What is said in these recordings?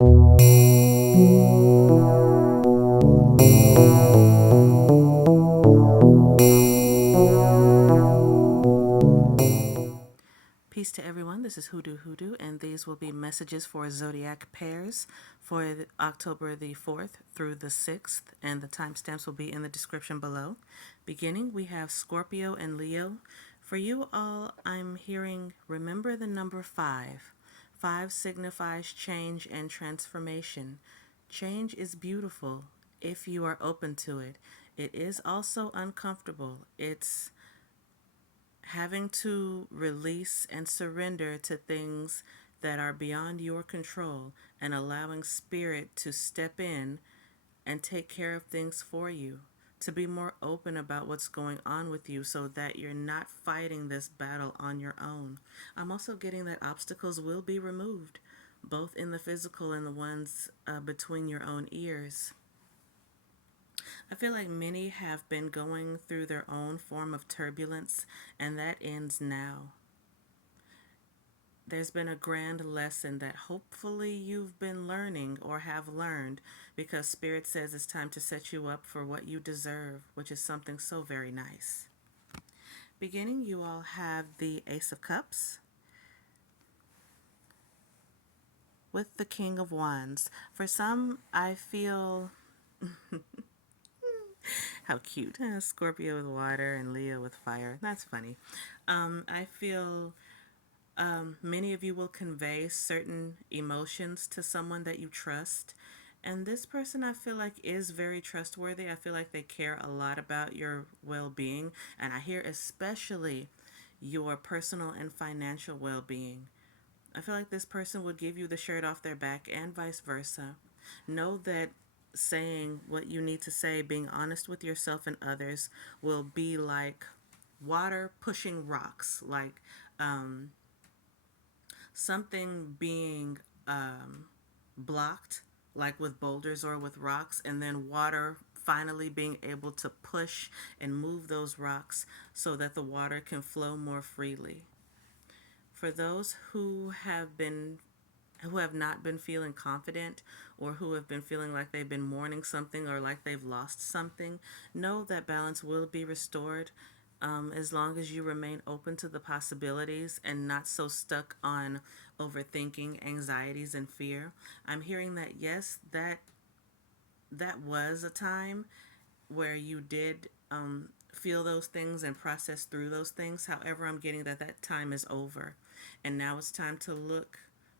Peace to everyone. This is Who.Do.Hoodoo, and these will be messages for Zodiac pairs for October the 4th through the 6th, and the timestamps will be in the description below. Beginning, we have Scorpio and Leo. For you all, I'm hearing remember the number 5. 5 signifies change and transformation. Change is beautiful if you are open to it. It is also uncomfortable. It's having to release and surrender to things that are beyond your control and allowing spirit to step in and take care of things for you, to be more open about what's going on with you so that you're not fighting this battle on your own. I'm also getting that obstacles will be removed, both in the physical and the ones between your own ears. I feel like many have been going through their own form of turbulence, and that ends now. There's been a grand lesson that hopefully you've been learning or have learned, because Spirit says it's time to set you up for what you deserve, which is something so very nice. Beginning, you all have the Ace of Cups with the King of Wands. For some, I feel how cute. Scorpio with water and Leo with fire. That's funny. I feel many of you will convey certain emotions to someone that you trust. And this person, I feel like, is very trustworthy. I feel like they care a lot about your well being. And I hear especially your personal and financial well being. I feel like this person would give you the shirt off their back and vice versa. Know that saying what you need to say, being honest with yourself and others, will be like water pushing rocks, like something being blocked, like with boulders or with rocks, and then water finally being able to push and move those rocks so that the water can flow more freely. For those who have not been feeling confident, or who have been feeling like they've been mourning something or like they've lost something, know that balance will be restored, as long as you remain open to the possibilities and not so stuck on overthinking, anxieties, and fear. I'm hearing that yes, that was a time where you did feel those things and process through those things. However, I'm getting that that time is over. And now it's time to look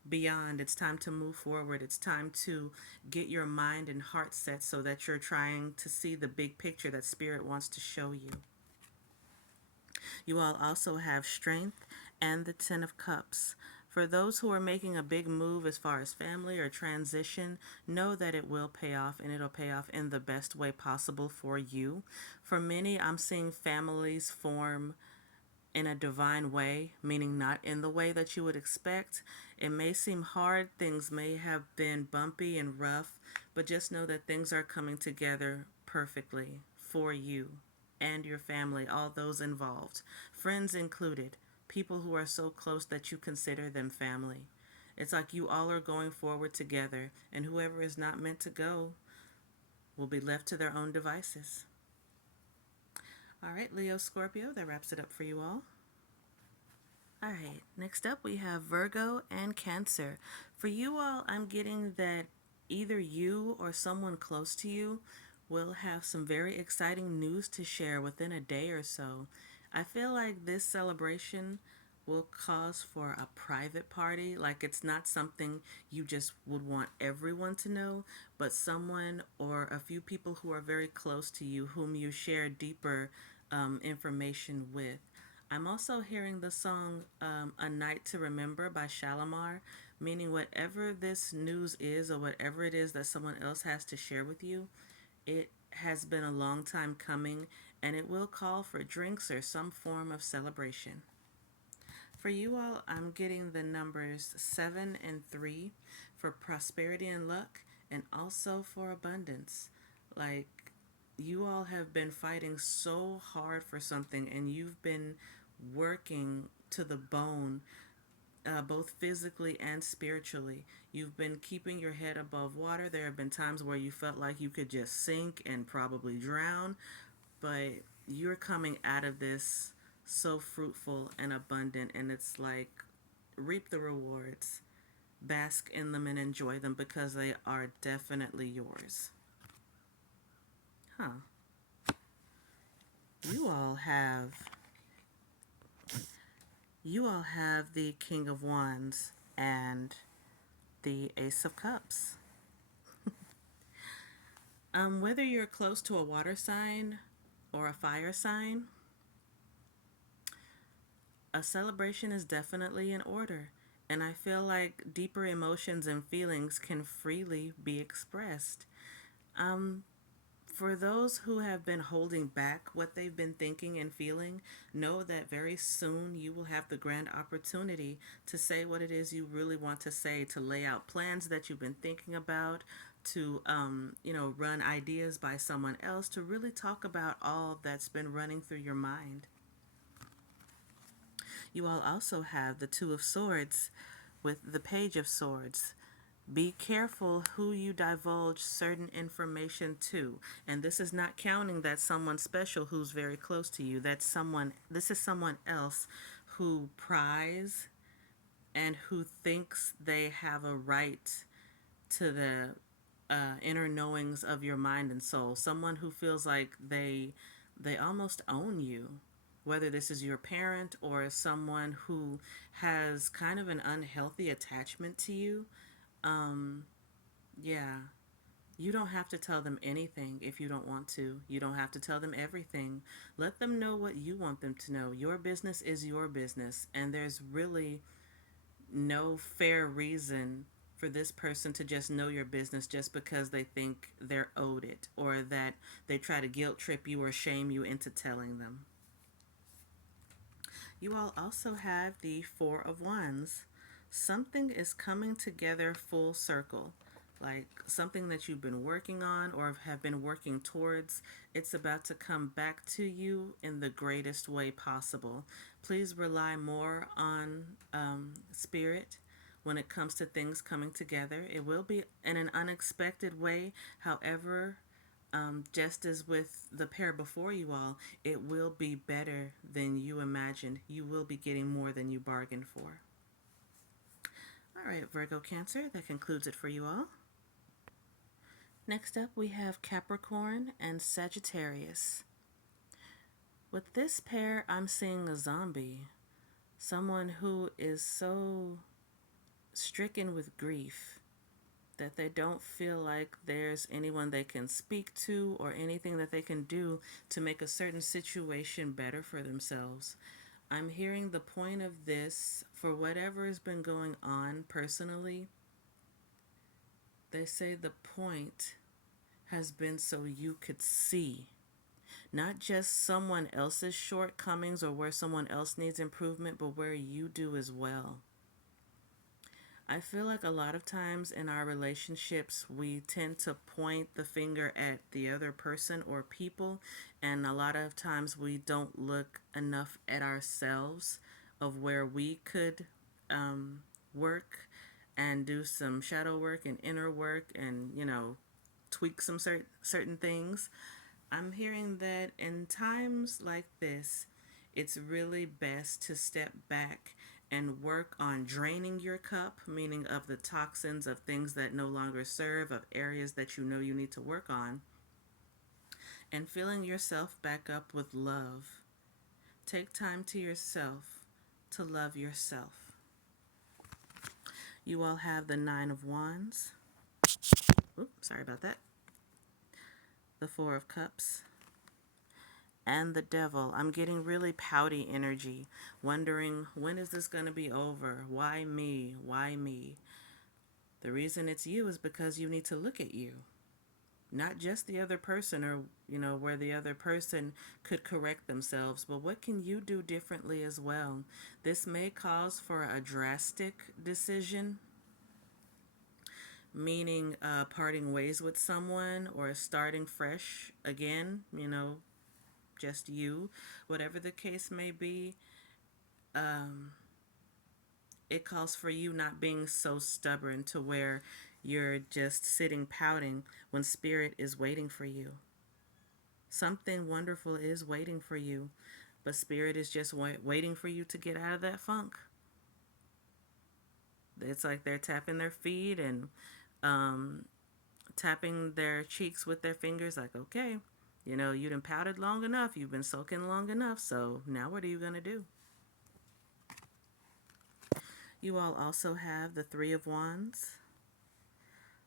beyond. It's time to move forward. It's time to get your mind and heart set so that you're trying to see the big picture that Spirit wants to show you. You all also have Strength and the Ten of Cups. For those who are making a big move as far as family or transition, know that it will pay off, and it'll pay off in the best way possible for you. For many, I'm seeing families form in a divine way, meaning not in the way that you would expect. It may seem hard, things may have been bumpy and rough, but just know that things are coming together perfectly for you and your family, all those involved, friends included, people who are so close that you consider them family. It's like you all are going forward together, and whoever is not meant to go will be left to their own devices. All right, Leo, Scorpio, that wraps it up for you all. All right, next up we have Virgo and Cancer. For you all, I'm getting that either you or someone close to you will have some very exciting news to share within a day or so. I feel like this celebration will cause for a private party. Like, it's not something you just would want everyone to know, but someone or a few people who are very close to you, whom you share deeper information with. I'm also hearing the song A Night to Remember by Shalimar, meaning whatever this news is or whatever it is that someone else has to share with you, it has been a long time coming, and it will call for drinks or some form of celebration. For you all, I'm getting the numbers 7 and 3 for prosperity and luck, and also for abundance. Like, you all have been fighting so hard for something, and you've been working to the bone both physically and spiritually. You've been keeping your head above water. There have been times where you felt like you could just sink and probably drown, but you're coming out of this so fruitful and abundant, and it's like reap the rewards, bask in them, and enjoy them because they are definitely yours. Huh. You all have you all have the King of Wands and the Ace of Cups. Whether you're close to a water sign or a fire sign, a celebration is definitely in order. And I feel like deeper emotions and feelings can freely be expressed. Um, for those who have been holding back what they've been thinking and feeling, know that very soon you will have the grand opportunity to say what it is you really want to say, to lay out plans that you've been thinking about, to run ideas by someone else, to really talk about all that's been running through your mind. You all also have the Two of Swords with the Page of Swords. Be careful who you divulge certain information to. And this is not counting that someone special who's very close to you. This is someone else who pries and who thinks they have a right to the inner knowings of your mind and soul. Someone who feels like they almost own you. Whether this is your parent or someone who has kind of an unhealthy attachment to you, yeah, you don't have to tell them anything if you don't want to. You don't have to tell them everything. Let them know what you want them to know. Your business is your business, and there's really no fair reason for this person to just know your business just because they think they're owed it, or that they try to guilt trip you or shame you into telling them. You all also have the Four of Wands. Something is coming together full circle, like something that you've been working on or have been working towards. It's about to come back to you in the greatest way possible. Please rely more on spirit when it comes to things coming together. It will be in an unexpected way. However, just as with the pair before you all, it will be better than you imagined. You will be getting more than you bargained for. All right, Virgo, Cancer, that concludes it for you all. Next up, we have Capricorn and Sagittarius. With this pair, I'm seeing a zombie. Someone who is so stricken with grief that they don't feel like there's anyone they can speak to or anything that they can do to make a certain situation better for themselves. I'm hearing the point of this, for whatever has been going on personally, they say the point has been so you could see not just someone else's shortcomings or where someone else needs improvement, but where you do as well. I feel like a lot of times in our relationships, we tend to point the finger at the other person or people, and a lot of times we don't look enough at ourselves of where we could work and do some shadow work and inner work and, tweak some certain things. I'm hearing that in times like this, it's really best to step back and work on draining your cup, meaning of the toxins of things that no longer serve, of areas that you know you need to work on, and filling yourself back up with love. Take time to yourself to love yourself. You all have the Nine of Wands. Oops, sorry about that. The Four of Cups. And the Devil. I'm getting really pouty energy, wondering, when is this going to be over? Why me? Why me? The reason it's you is because you need to look at you, not just the other person, or where the other person could correct themselves, but what can you do differently as well? This may cause for a drastic decision, meaning parting ways with someone or starting fresh again, just you, whatever the case may be. it calls for you not being so stubborn to where you're just sitting pouting when Spirit is waiting for you. Something wonderful is waiting for you, but Spirit is just waiting for you to get out of that funk. It's like they're tapping their feet and um, tapping their cheeks with their fingers, like, okay, you know, you done pouted long enough, you've been soaking long enough, so now what are you going to do? You all also have the Three of Wands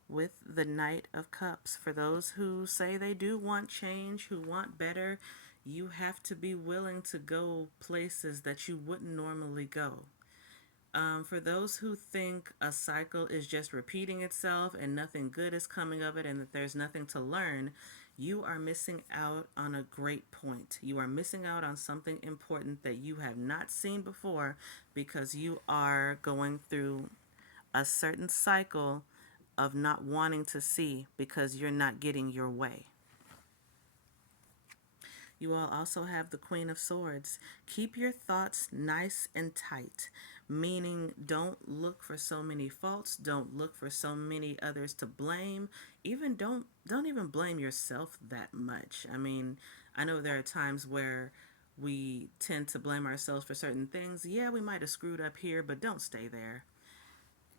with the Knight of Cups. For those who say they do want change, who want better, you have to be willing to go places that you wouldn't normally go. For those who think a cycle is just repeating itself and nothing good is coming of it and that there's nothing to learn, you are missing out on a great point. You are missing out on something important that you have not seen before because you are going through a certain cycle of not wanting to see because you're not getting your way. You all also have the Queen of Swords. Keep your thoughts nice and tight, meaning don't look for so many faults, don't look for so many others to blame. Even don't even blame yourself that much. I mean, I know there are times where we tend to blame ourselves for certain things. Yeah, we might have screwed up here, but don't stay there.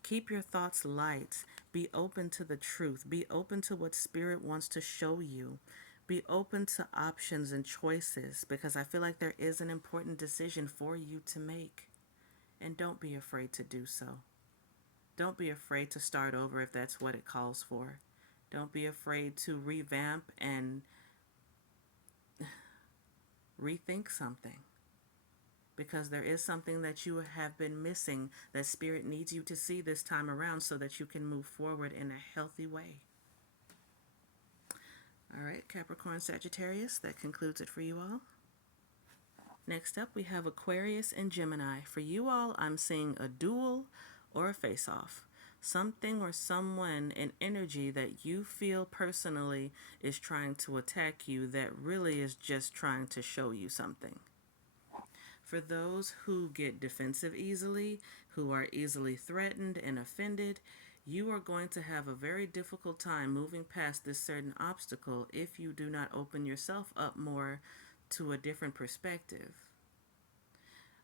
Keep your thoughts light. Be open to the truth. Be open to what Spirit wants to show you. Be open to options and choices because I feel like there is an important decision for you to make. And don't be afraid to do so. Don't be afraid to start over if that's what it calls for. Don't be afraid to revamp and rethink something. Because there is something that you have been missing that Spirit needs you to see this time around so that you can move forward in a healthy way. All right, Capricorn, Sagittarius, that concludes it for you all. Next up, we have Aquarius and Gemini. For you all, I'm seeing a duel or a face-off. Something or someone, an energy that you feel personally is trying to attack you that really is just trying to show you something. For those who get defensive easily, who are easily threatened and offended, you are going to have a very difficult time moving past this certain obstacle if you do not open yourself up more to a different perspective.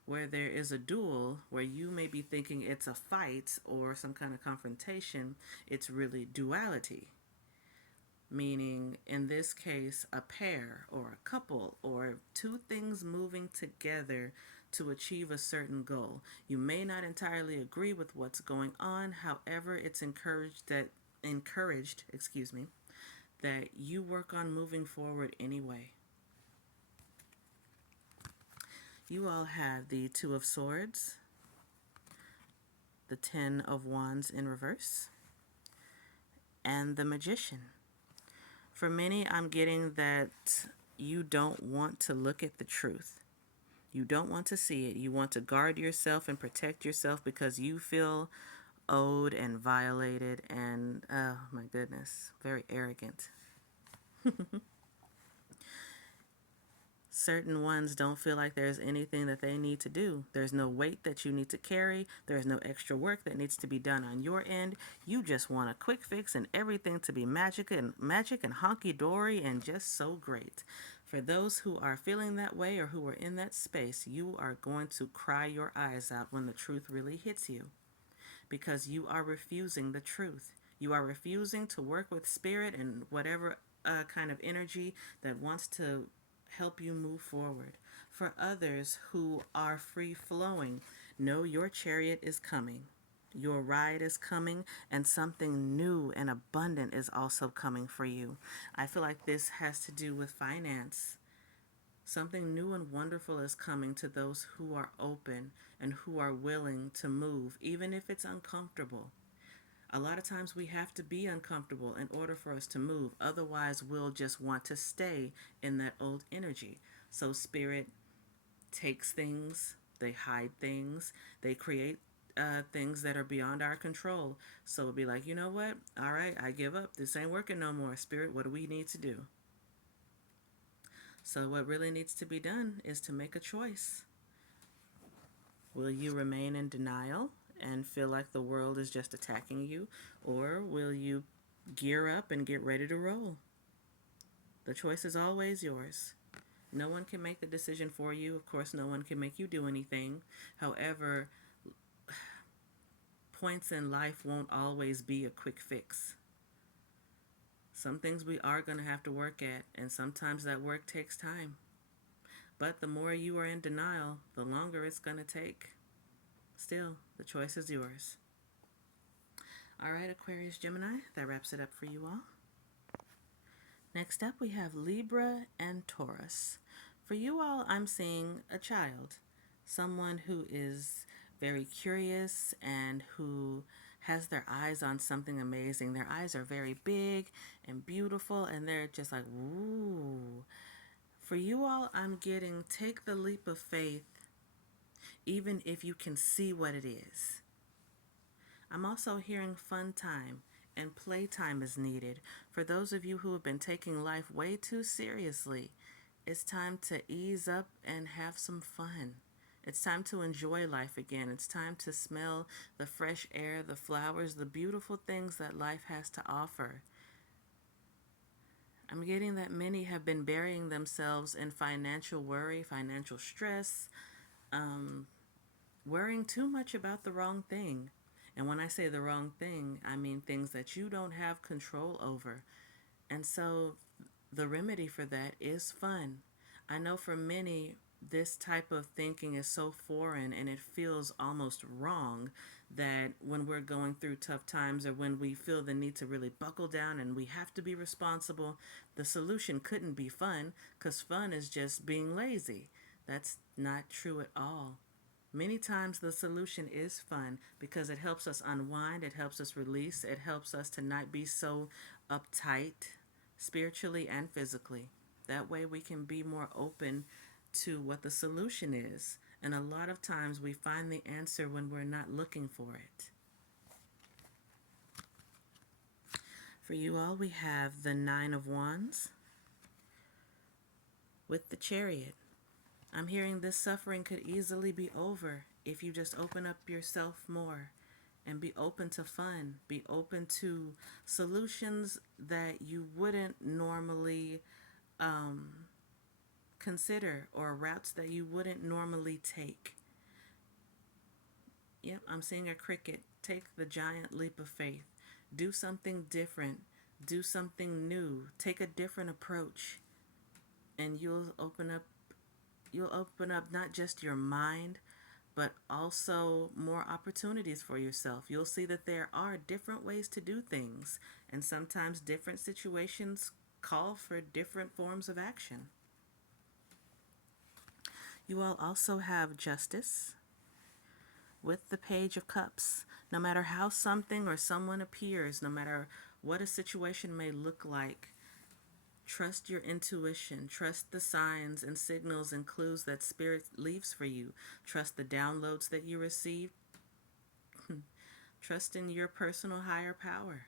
Where there is a duel, where you may be thinking it's a fight or some kind of confrontation, it's really duality. Meaning, in this case, a pair or a couple or two things moving together to achieve a certain goal. You may not entirely agree with what's going on, however, it's encouraged, that you work on moving forward anyway. You all have the Two of Swords, the Ten of Wands in reverse, and the Magician. For many, I'm getting that you don't want to look at the truth. You don't want to see it. You want to guard yourself and protect yourself because you feel owed and violated and, oh my goodness, very arrogant. Certain ones don't feel like there's anything that they need to do. There's no weight that you need to carry. There's no extra work that needs to be done on your end. You just want a quick fix and everything to be magic and honky-dory and just so great. For those who are feeling that way or who are in that space, you are going to cry your eyes out when the truth really hits you because you are refusing the truth. You are refusing to work with Spirit and whatever kind of energy that wants to help you move forward. For others who are free flowing, know your chariot is coming. Your ride is coming, and something new and abundant is also coming for you. I feel like this has to do with finance. Something new and wonderful is coming to those who are open and who are willing to move, even if it's uncomfortable. A lot of times we have to be uncomfortable in order for us to move. Otherwise, we'll just want to stay in that old energy. So Spirit takes things, they hide things, they create things that are beyond our control. So it'll be like, you know what? All right, I give up. This ain't working no more. Spirit, what do we need to do? So what really needs to be done is to make a choice. Will you remain in denial and feel like the world is just attacking you? Or will you gear up and get ready to roll? The choice is always yours. No one can make the decision for you. Of course, no one can make you do anything. However, points in life won't always be a quick fix. Some things we are going to have to work at, and sometimes that work takes time. But the more you are in denial, the longer it's going to take. Still, the choice is yours. All right, Aquarius, Gemini, that wraps it up for you all. Next up, we have Libra and Taurus. For you all, I'm seeing a child, someone who is very curious and who has their eyes on something amazing. Their eyes are very big and beautiful, and they're just like, ooh. For you all, I'm getting take the leap of faith, even if you can see what it is. I'm also hearing fun time and playtime is needed. For those of you who have been taking life way too seriously, it's time to ease up and have some fun. It's time to enjoy life again. It's time to smell the fresh air, the flowers, the beautiful things that life has to offer. I'm getting that many have been burying themselves in financial worry, financial stress, worrying too much about the wrong thing. And when I say the wrong thing, I mean things that you don't have control over. And so the remedy for that is fun. I know for many, this type of thinking is so foreign and it feels almost wrong that when we're going through tough times or when we feel the need to really buckle down and we have to be responsible, the solution couldn't be fun because fun is just being lazy. That's not true at all. Many times the solution is fun because it helps us unwind, it helps us release, it helps us to not be so uptight spiritually and physically. That way we can be more open to what the solution is. And a lot of times we find the answer when we're not looking for it. For you all, we have the Nine of Wands with the Chariot. I'm hearing this suffering could easily be over if you just open up yourself more and be open to fun, be open to solutions that you wouldn't normally consider or routes that you wouldn't normally take. Yep, I'm seeing a cricket. Take the giant leap of faith. Do something different. Do something new. Take a different approach. And you'll open up not just your mind, but also more opportunities for yourself. You'll see that there are different ways to do things, and sometimes different situations call for different forms of action. You all also have Justice with the Page of Cups. No matter how something or someone appears, no matter what a situation may look like, trust your intuition. Trust the signs and signals and clues that Spirit leaves for you. Trust the downloads that you receive. Trust in your personal higher power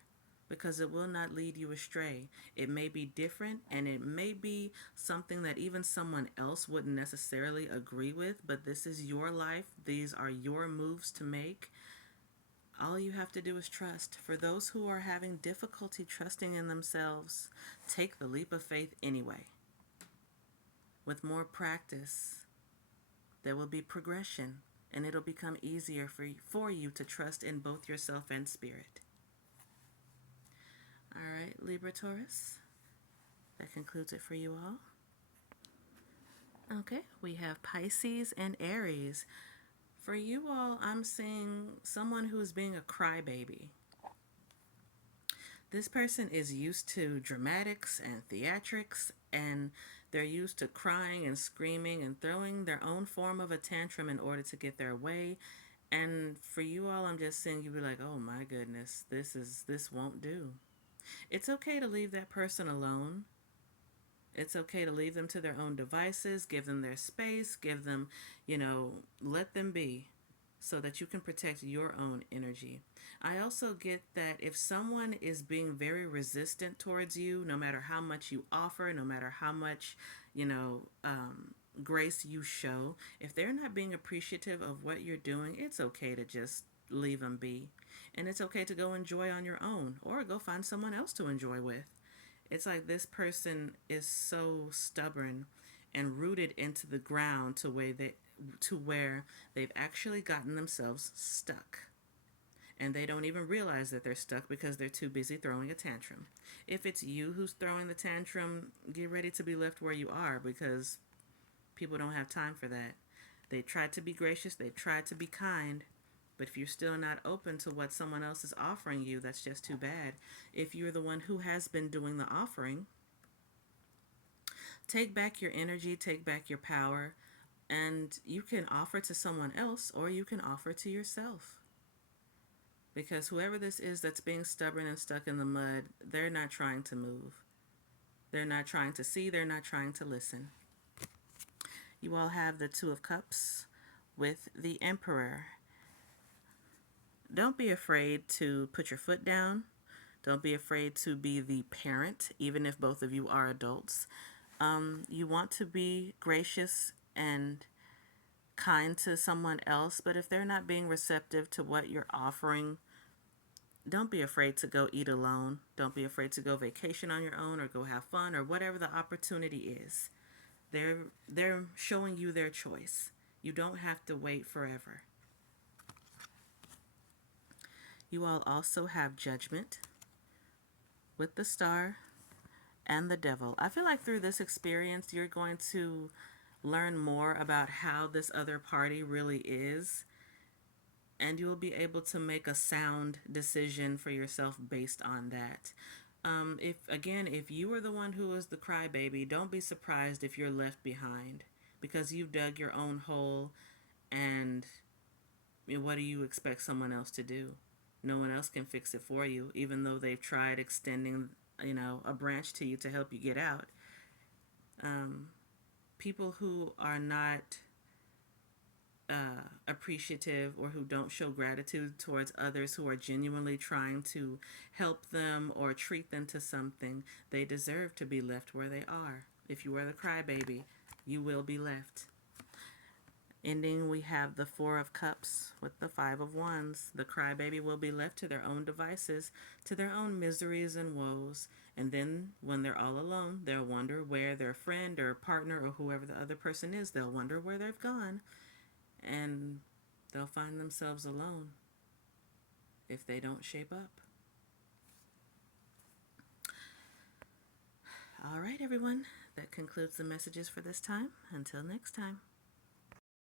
because it will not lead you astray. It may be different and it may be something that even someone else wouldn't necessarily agree with, but this is your life. These are your moves to make. All you have to do is trust. For those who are having difficulty trusting in themselves, take the leap of faith anyway. With more practice, there will be progression, and it'll become easier for you to trust in both yourself and spirit. All right, Libra, Taurus, that concludes it for you all. Okay, we have Pisces and Aries. For you all, I'm seeing someone who's being a crybaby. This person is used to dramatics and theatrics, and they're used to crying and screaming and throwing their own form of a tantrum in order to get their way. And for you all, I'm just saying, you'd be like, oh my goodness, this won't do. It's okay to leave that person alone. It's okay to leave them to their own devices, give them their space, give them, let them be so that you can protect your own energy. I also get that if someone is being very resistant towards you, no matter how much you offer, no matter how much, grace you show, if they're not being appreciative of what you're doing, it's okay to just leave them be. And it's okay to go enjoy on your own or go find someone else to enjoy with. It's like this person is so stubborn and rooted into the ground to where they've actually gotten themselves stuck. And they don't even realize that they're stuck because they're too busy throwing a tantrum. If it's you who's throwing the tantrum, get ready to be left where you are, because people don't have time for that. They tried to be gracious, they tried to be kind, but if you're still not open to what someone else is offering you, that's just too bad. If you're the one who has been doing the offering, take back your energy, take back your power, and you can offer to someone else or you can offer to yourself. Because whoever this is that's being stubborn and stuck in the mud, they're not trying to move. They're not trying to see, they're not trying to listen. You all have the Two of Cups with the Emperor. Don't be afraid to put your foot down. Don't be afraid to be the parent, even if both of you are adults. You want to be gracious and kind to someone else, but if they're not being receptive to what you're offering, don't be afraid to go eat alone. Don't be afraid to go vacation on your own or go have fun or whatever the opportunity is. They're showing you their choice. You don't have to wait forever. You all also have Judgment with the Star and the Devil. I feel like through this experience, you're going to learn more about how this other party really is, and you will be able to make a sound decision for yourself based on that. If you are the one who is the crybaby, don't be surprised if you're left behind, because you've dug your own hole, and what do you expect someone else to do? No one else can fix it for you, even though they've tried extending, a branch to you to help you get out. People who are not appreciative or who don't show gratitude towards others who are genuinely trying to help them or treat them to something, they deserve to be left where they are. If you are the crybaby, you will be left. Ending, we have the Four of Cups with the Five of Wands. The crybaby will be left to their own devices, to their own miseries and woes. And then when they're all alone, they'll wonder where their friend or partner or whoever the other person is, they'll wonder where they've gone. And they'll find themselves alone if they don't shape up. All right, everyone. That concludes the messages for this time. Until next time.